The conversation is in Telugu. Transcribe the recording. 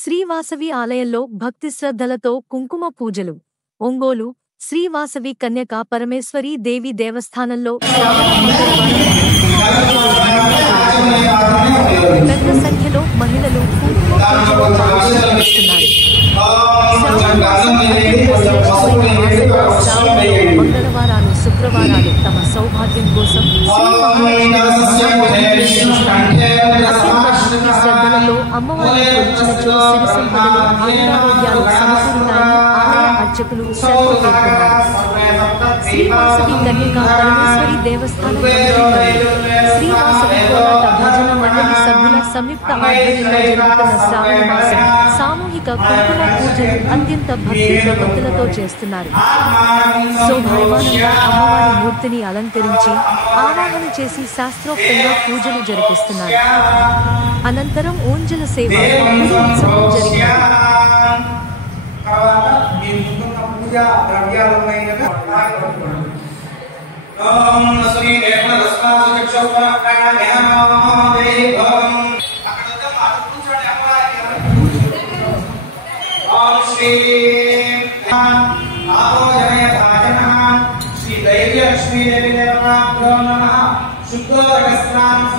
శ్రీవాసవి ఆలయంలో భక్తి శ్రద్ధలతో కుంకుమ పూజలు. ఒంగోలు శ్రీవాసవి కన్యకా పరమేశ్వరీ దేవి దేవస్థానంలో పెద్ద సంఖ్యలో మహిళలు కుంకుమ పూజలో పాల్గొంటున్నారు. మంగళవారాలు శుక్రవారాలు తమ సౌభాగ్యం కోసం శ్రద్ధలతో అమ్మవారిని కొలిచినచో సిరి సంపదలు ఆయురారోగ్యాలు సమకూరుతాయని ఆలయ అర్చకులు శ్రద్ధ పేర్కొన్నారు. శ్రీవాసవి కన్యకా పరమేశ్వరి దేవస్థానం శ్రీవాసవి కోలాట భజన మండలి సభ్యుల సంయుక్త ఆధ్వర్యంలో జరుగుతున్న శ్రావణ మాసం సామూహిక కుంకుమ పూజలు అత్యంత భక్తి ప్రపత్తులతో చేస్తున్నారు. శోభాయమానంగా అమ్మవారి మూర్తిని అలంకరించి ఆవాహన చేసి శాస్త్రోక్తంగా పూజలు జరిపిస్తున్నారు. అనంతరం ఓంజల సేవ ఉత్సవం జరిగింది. శ్రీ దైవ్య లక్ష్మీ దేవి దేవతాభ్యో నమః. శుద్ధోదకస్నానం